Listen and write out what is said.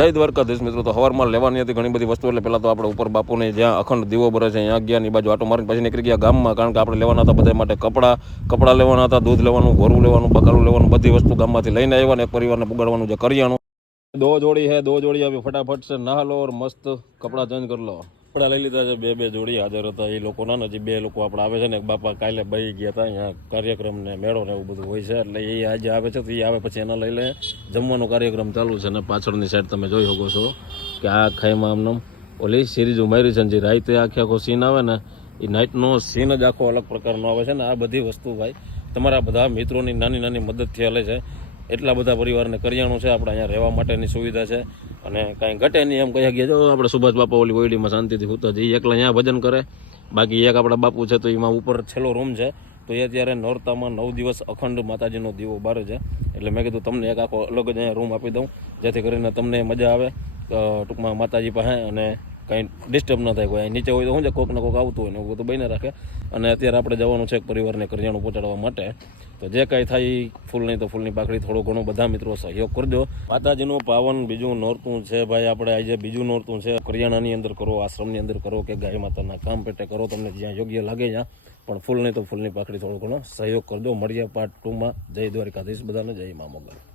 જય દ્વારકાધીશ મિત્રો. તો સવારમાં લેવાની હતી ઘણી બધી વસ્તુ, એટલે પહેલાં તો આપણે ઉપર બાપુને જ્યાં અખંડ દીવો બરે છે ત્યાં ગયા, ની બાજુ આટો મારીને પછી નીકળી ગયા ગામમાં, કારણ કે આપણે લેવાના હતા બધા માટે કપડાં લેવાના હતા, દૂધ લેવાનું, ઘોરું લેવાનું, બકાલું લેવાનું, બધી વસ્તુ ગામમાંથી લઈને આવ્યા ને એક પરિવારને પુગાડવાનું જે કરિયાણું. દો જોડી આવી ફટાફટ છે, નहा લો और મસ્ત કપડાં ચેન્જ કરી લો. કપડા લઈ લીધા છે, બે જોડી હાજર હતા એ લોકોના, નજી બે લોકો આપણે આવે છે ને, બાપા કાલે બહી ગયા હતા અહીંયા કાર્યક્રમ ને મેળો ને એવું બધું હોય છે, એટલે એ આજે આવે છે. તો એ આવે પછી એના લઈ લે જમવાનો કાર્યક્રમ ચાલુ છે. ને પાછળની સાઈડ તમે જોઈ શકો છો કે આ ખાઈમાં આમને ઓલી સિરીઝ ઉમેરી છે, જે રાતે આખો સીન આવે ને એ નાઇટનો સીન જ આખો અલગ પ્રકારનો આવે છે. ને આ બધી વસ્તુ ભાઈ તમારા બધા મિત્રોની નાની મદદથી હાલે છે. એટલા બધા પરિવારને કરિયાણું છે, આપણે અહીંયા રહેવા માટેની સુવિધા છે અને કાંઈ ઘટે નહીં એમ કહી શકીએ. જો આપણે સુભાષ બાપા ઓલી ઓઈડીમાં શાંતિથી સૂતા જઈએ, એકલા અહીંયા ભજન કરે. બાકી એક આપણા બાપુ છે તો એમાં ઉપર છેલ્લો રૂમ છે, તો એ અત્યારે નોરતામાં 9 દિવસ અખંડ માતાજીનો દીવો બારે છે. એટલે મેં કીધું તમને એક આખો અલગ જ અહીંયા રૂમ આપી દઉં, જેથી કરીને તમને મજા આવે ટૂંકમાં માતાજી પાસે, અને કાંઈ ડિસ્ટર્બ ન થાય. કોઈ અહીં નીચે હોય તો શું છે, કોક ને કોક આવતું હોય ને એવું બધું બને રાખે. અને અત્યારે આપણે જવાનું છે એક પરિવારને કરિયાણું પહોંચાડવા માટે. તો જે કાંઈ થાય એ ફૂલ નહીં તો ફૂલની પાકડી થોડું ઘણું બધા મિત્રો સહયોગ કરજો. માતાજીનું પાવન બીજું નોરતું છે ભાઈ, આપણે આજે બીજું નોરતું છે. કરિયાણાની અંદર કરો, આશ્રમની અંદર કરો, કે ગાય માતાના કામ પેટે કરો, તમને જ્યાં યોગ્ય લાગે ત્યાં, પણ ફૂલ નહીં તો ફૂલની પાકડી થોડું ઘણો સહયોગ કરજો. મળીએ પાર્ટ 2માં. જય દ્વારકાધીશ બધાને, જય મા મોગલ.